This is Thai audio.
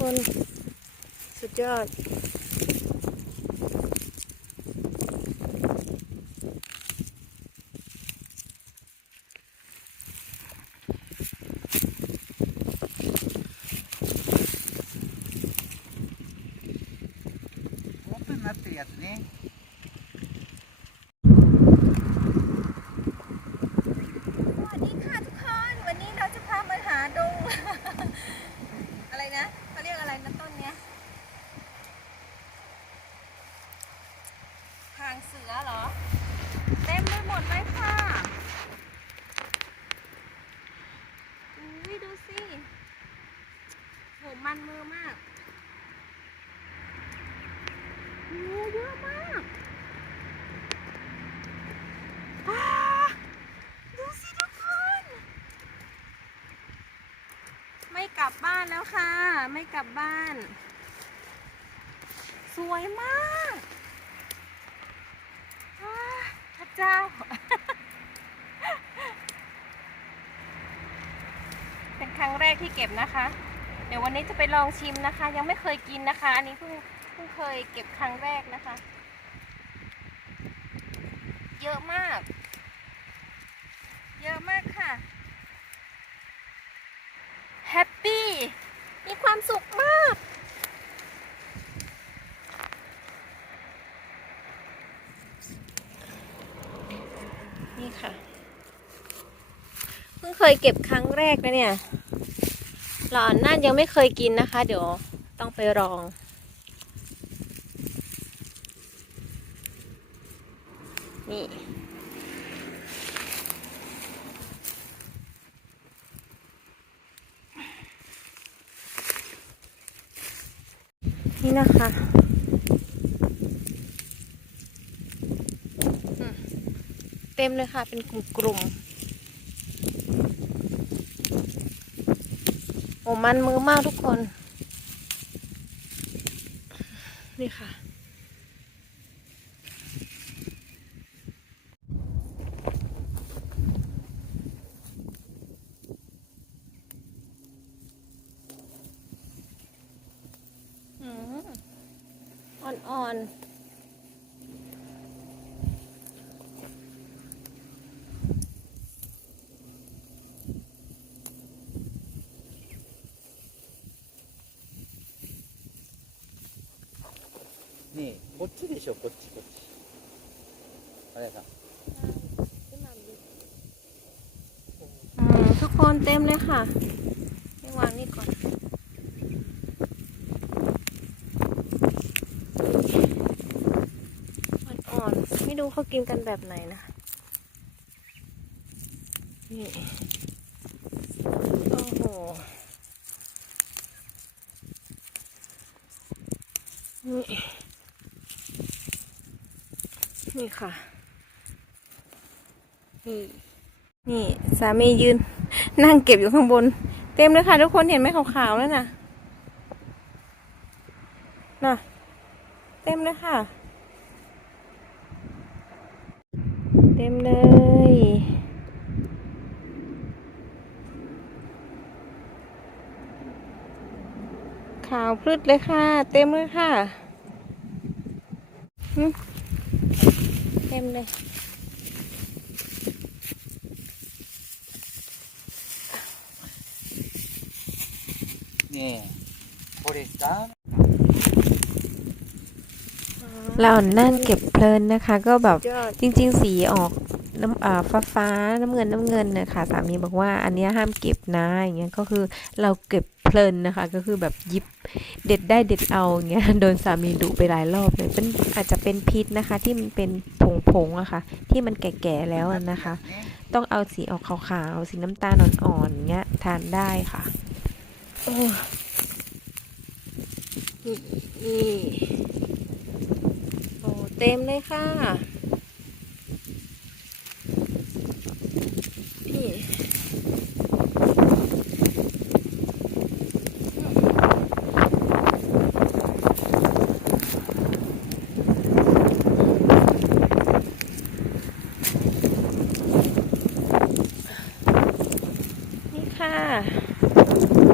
คน สุดยอด Вот и на трет, не? างเสือเหรอ เต็มไปหมดเลยค่ะอุ้ยดูสิโหมันมือมากโอ้เยอะมากดูสิทุกคน ไม่กลับบ้านแล้วค่ะ ไม่กลับบ้าน สวยมากอ้าพระ เจ้า เป็นครั้งแรกที่เก็บนะคะ เดี๋ยววันนี้จะไปลองชิมนะคะ ยังไม่เคยกินนะคะ อันนี้เพิ่งเพิ่งเคยเก็บครั้งแรกนะคะ เยอะมาก เยอะมากค่ะ แฮปปี้ มีความสุขมาก นี่ค่ะ เพิ่งเคยเก็บครั้งแรกนะเนี่ย หลอนน่านยังไม่เคยกินนะคะ เดี๋ยวต้องไปลองนี่นี่นะคะอืมเต็มเลยค่ะ เป็นกลุ่มๆโอ้มันมือมากทุกคน นี่ค่ะอ่อนๆ こっちでしょ、こっち、こっち。あれさ。 อืมทุกคนเต็มเลยค่ะให้วางนี่ก่อน อ่อนๆ ไม่รู้เขากินกันแบบไหนนะ นี่ โอ้โห นี่ นี่ค่ะ นี่นี่สามียืน นั่งเก็บอยู่ข้างบน เต็มเลยค่ะ ทุกคนเห็นไหมขาวๆนั่นน่ะน่ะ เต็มเลยค่ะ เต็มเลยขาวพลึดเลยค่ะ เต็มเลยค่ะ เต็มเลยนี่โคเรสตเราน่นเก็บเพลินนะคะ ก็แบบจริง ๆ สีออก น้ำฟ้าฟ้าน้ำเงินน้ำเงินนะคะสามีบอกว่าอันนี้ห้ามเก็บนะอย่างเงี้ยก็คือเราเก็บเพลินนะคะ ก็คือแบบยิบเด็ดได้เด็ดเอาอย่างเงี้ยโดนสามีดุไปหลายรอบเลยเป็นอาจจะเป็นพิษนะคะ ที่มันเป็นผงๆอะค่ะ ที่มันแก่ๆแล้วนะคะ ต้องเอาสีออกขาวๆสีน้ำตาลอ่อนๆอย่างเงี้ยทานได้ค่ะอ้นี่นี่โอ้เต็มเลยค่ะ ค่ะ